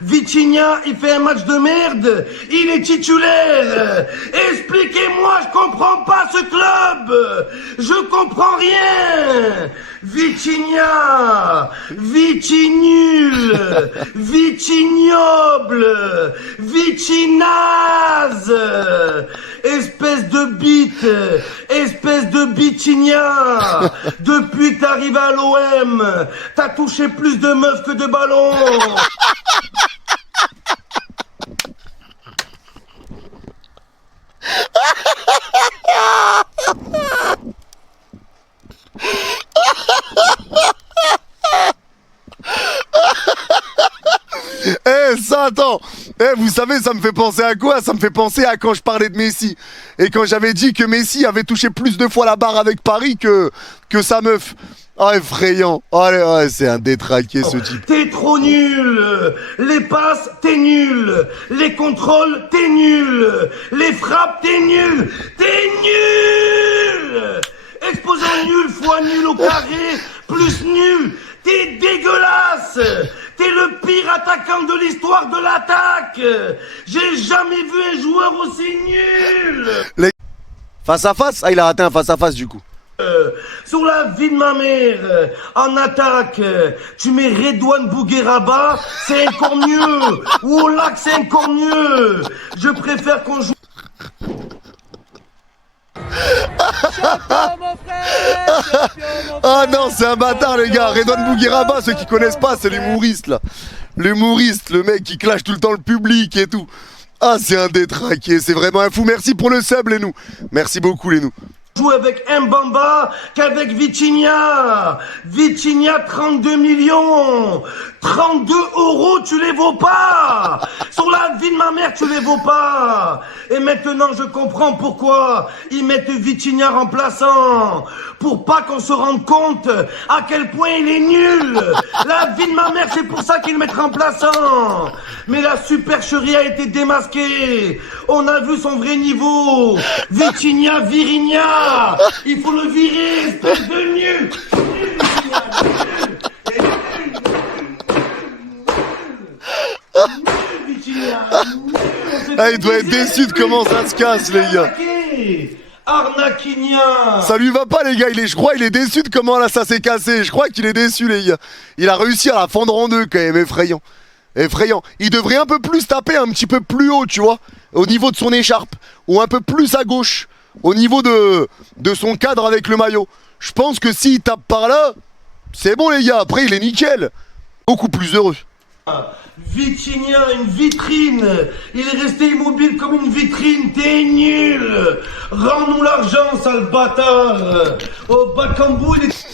Vitinha, il fait un match de merde. Il est titulaire. Expliquez-moi, je comprends pas ce club. Je comprends rien. Vitinha, Vitinul, Vitignoble, Vitinaze, espèce de bite, espèce de Vitinha. Depuis que t'arrives à l'OM, t'as touché plus de meufs que de ballons. Eh, ça, attends. Eh, vous savez, ça me fait penser à quoi? Ça me fait penser à quand je parlais de Messi. Et quand j'avais dit que Messi avait touché plus de fois la barre avec Paris que sa meuf. Ah, effrayant. Ouais, c'est un détraqué, ce type. T'es trop nul. Les passes, t'es nul. Les contrôles, t'es nul. Les frappes, t'es nul. T'es nul. Exposant nul fois nul au carré, plus nul. T'es dégueulasse. T'es le pire attaquant de l'histoire de l'attaque. J'ai jamais vu un joueur aussi nul. Face à face? Ah, il a raté un face à face, du coup. Sur la vie de ma mère, en attaque, tu mets Redouane Bougueraba, c'est encore mieux. Ou au lac, c'est encore mieux. Je préfère qu'on joue. Ah non, c'est un bâtard, les gars. Redouane Bougueraba, ceux qui connaissent pas, c'est l'humoriste, là. L'humoriste, le mec qui clash tout le temps le public et tout. Ah, c'est un détraqué, c'est vraiment un fou. Merci pour le sub, les nous. Merci beaucoup, les nous. Jouer avec Mbamba qu'avec Vitinha. Vitinha, 32 millions. 32 euros, tu les vaux pas. Sur la vie de ma mère, tu les vaux pas. Et maintenant, je comprends pourquoi ils mettent Vitinha remplaçant. Pour pas qu'on se rende compte à quel point il est nul. La vie de ma mère, c'est pour ça qu'ils le mettent remplaçant. Mais la supercherie a été démasquée. On a vu son vrai niveau. Vitinha, Virinha. Il faut le virer, espèce de nul. Ah, il doit être déçu de comment ça se casse, les gars. Arnaquigna. Ça lui va pas, les gars. Je crois il est déçu de comment là ça s'est cassé. Je crois qu'il est déçu, les gars. Il a réussi à la fendre en deux, quand même. Effrayant. Effrayant. Il devrait un peu plus taper un petit peu plus haut, tu vois, au niveau de son écharpe. Ou un peu plus à gauche, au niveau de son cadre avec le maillot. Je pense que s'il tape par là, c'est bon, les gars. Après, il est nickel. Beaucoup plus heureux. Vitinha, une vitrine. Il est resté immobile comme une vitrine. T'es nul. Rends-nous l'argent, sale bâtard. Au Bakambu, il est...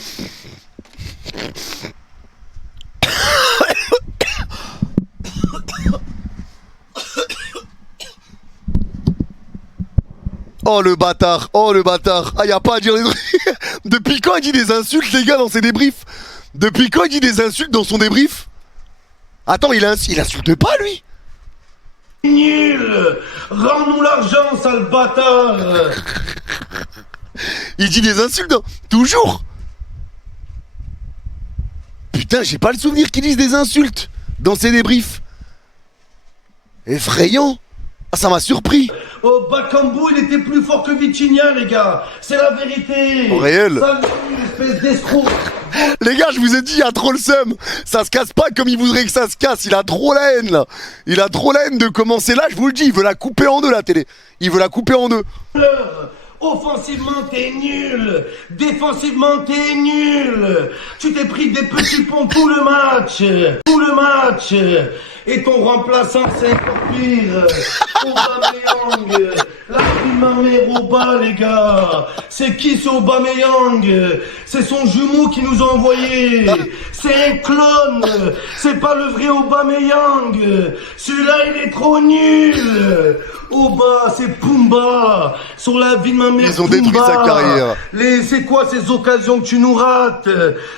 Oh le bâtard, oh le bâtard. Ah, y a pas à dire des trucs. Depuis quand il dit des insultes, les gars, dans ses débriefs? Depuis quand il dit des insultes dans son débrief? Attends, il insulte pas, lui? Nul. Rends-nous l'argent, sale bâtard. Il dit des insultes, toujours. Putain, j'ai pas le souvenir qu'il dise des insultes dans ses débriefs. Effrayant. Ah, ça m'a surpris. Oh, Bakambu, il était plus fort que Vitinha, les gars. C'est la vérité. En réel. Salut, espèce d'escroc. Les gars, je vous ai dit, il a trop le seum. Ça se casse pas comme il voudrait que ça se casse. Il a trop la haine, là. Il a trop la haine de commencer là, je vous le dis. Il veut la couper en deux, la télé. Il veut la couper en deux. Offensivement, t'es nul. Défensivement, t'es nul. Tu t'es pris des petits ponts tout le match. Tout le match. Et ton remplaçant, c'est encore pire. Aubameyang. La vie de ma mère au bas, les gars. C'est qui ce Aubameyang? C'est son jumeau qui nous a envoyé. C'est un clone. C'est pas le vrai Aubameyang. Celui-là, il est trop nul. Au bas, c'est Pumba. Sur la vie de ma mère, ils ont Pumba. détruit sa carrière. C'est quoi ces occasions que tu nous rates?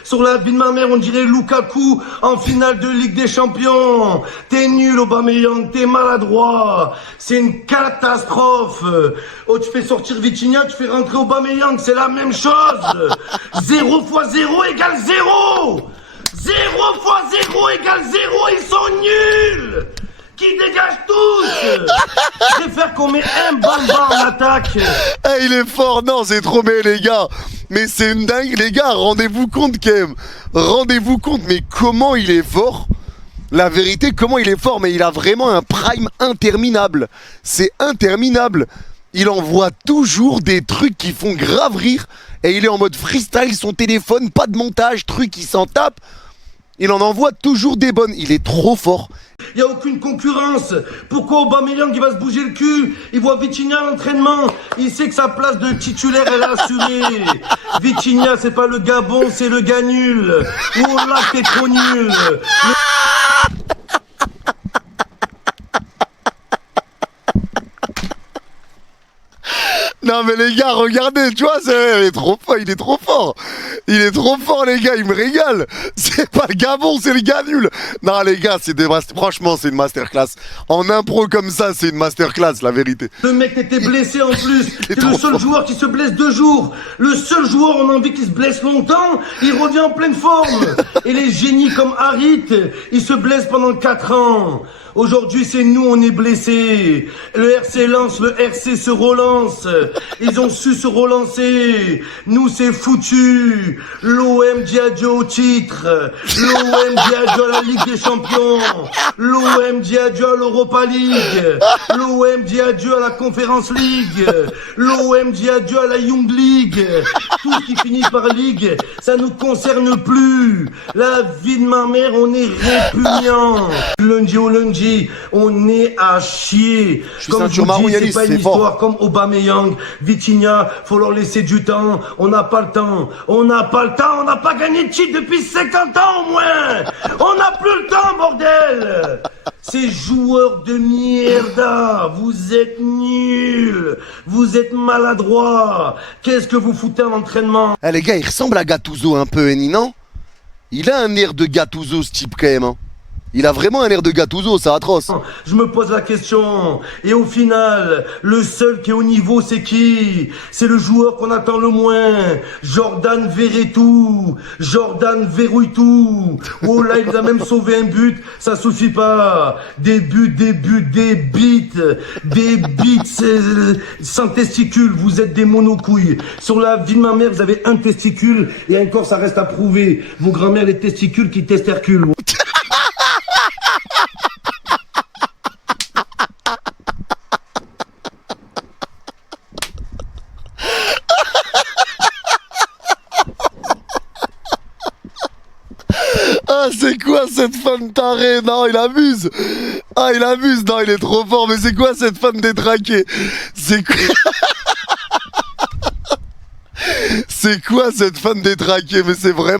Sur la vie de ma mère, on dirait Lukaku en finale de Ligue des Champions. T'es nul, Aubameyang, t'es maladroit. C'est une catastrophe. Oh, tu fais sortir Vitinha, tu fais rentrer Aubameyang, c'est la même chose. 0 fois 0 égale 0. 0 fois 0 égale 0, ils sont nuls. Black. Eh, il est fort, non, c'est trop bien, les gars. Mais c'est une dingue, les gars, rendez-vous compte, quand même. Rendez-vous compte, mais comment il est fort. La vérité, comment il est fort, mais il a vraiment un prime interminable. C'est interminable. Il envoie toujours des trucs qui font grave rire. Et il est en mode freestyle, son téléphone, pas de montage, truc, il s'en tape. Il en envoie toujours des bonnes. Il est trop fort. Il n'y a aucune concurrence. Pourquoi Aubameyang il va se bouger le cul? Il voit Vitinha à l'entraînement. Il sait que sa place de titulaire elle est assurée. Vitinha c'est pas le Gabon, c'est le gars nul. Oh là t'es trop nul. Non mais les gars, regardez, tu vois, il est trop fort, il est trop fort. Il est trop fort les gars, il me régale. C'est pas le Gabon, c'est le gars nul. Non les gars, franchement, c'est une masterclass. En impro comme ça, c'est une masterclass, la vérité. Le mec était blessé en plus. C'est le seul joueur qui se blesse 2 jours. Le seul joueur, on a envie qu'il se blesse longtemps. Il revient en pleine forme. Et les génies comme Harit, ils se blessent pendant 4 ans. Aujourd'hui, c'est nous, on est blessés. Le RC lance, le RC se relance. Ils ont su se relancer. Nous, c'est foutu. L'OM dit adieu au titre. L'OM dit adieu à la Ligue des Champions. L'OM dit adieu à l'Europa League. L'OM dit adieu à la Conference League. L'OM dit adieu à la Young League. Tout ce qui finit par Ligue, ça nous concerne plus. La vie de ma mère, on est répugnant. Lundi au lundi, on est à chier. Comme je vous dis, c'est pas une histoire comme Aubameyang, Vitinha, faut leur laisser du temps. On n'a pas le temps. On n'a pas le temps. On n'a pas gagné de titre depuis 50 ans au moins. On n'a plus le temps, bordel. Ces joueurs de mierda, vous êtes nuls, vous êtes maladroits. Qu'est-ce que vous foutez en entraînement? Eh les gars, il ressemble à Gattuso un peu, Eni, non? Il a un air de Gattuso, ce type, quand même, hein. Il a vraiment un air de Gattuso, c'est atroce. Je me pose la question. Et au final, le seul qui est au niveau, c'est qui? C'est le joueur qu'on attend le moins. Jordan Verretou. Jordan verrouille tout. Oh là, il a même sauvé un but. Ça suffit pas. Des buts, des bites. Des bites sans testicules. Vous êtes des monocouilles. Sur la vie de ma mère, vous avez un testicule. Et encore, ça reste à prouver. Vos grand-mères, les testicules qui testent Hercule. Ah, c'est quoi cette fan tarée? Non, il abuse. Ah, il abuse. Non, il est trop fort. Mais c'est quoi cette fan détraquée? C'est quoi... C'est quoi cette fan détraquée? Mais c'est vraiment...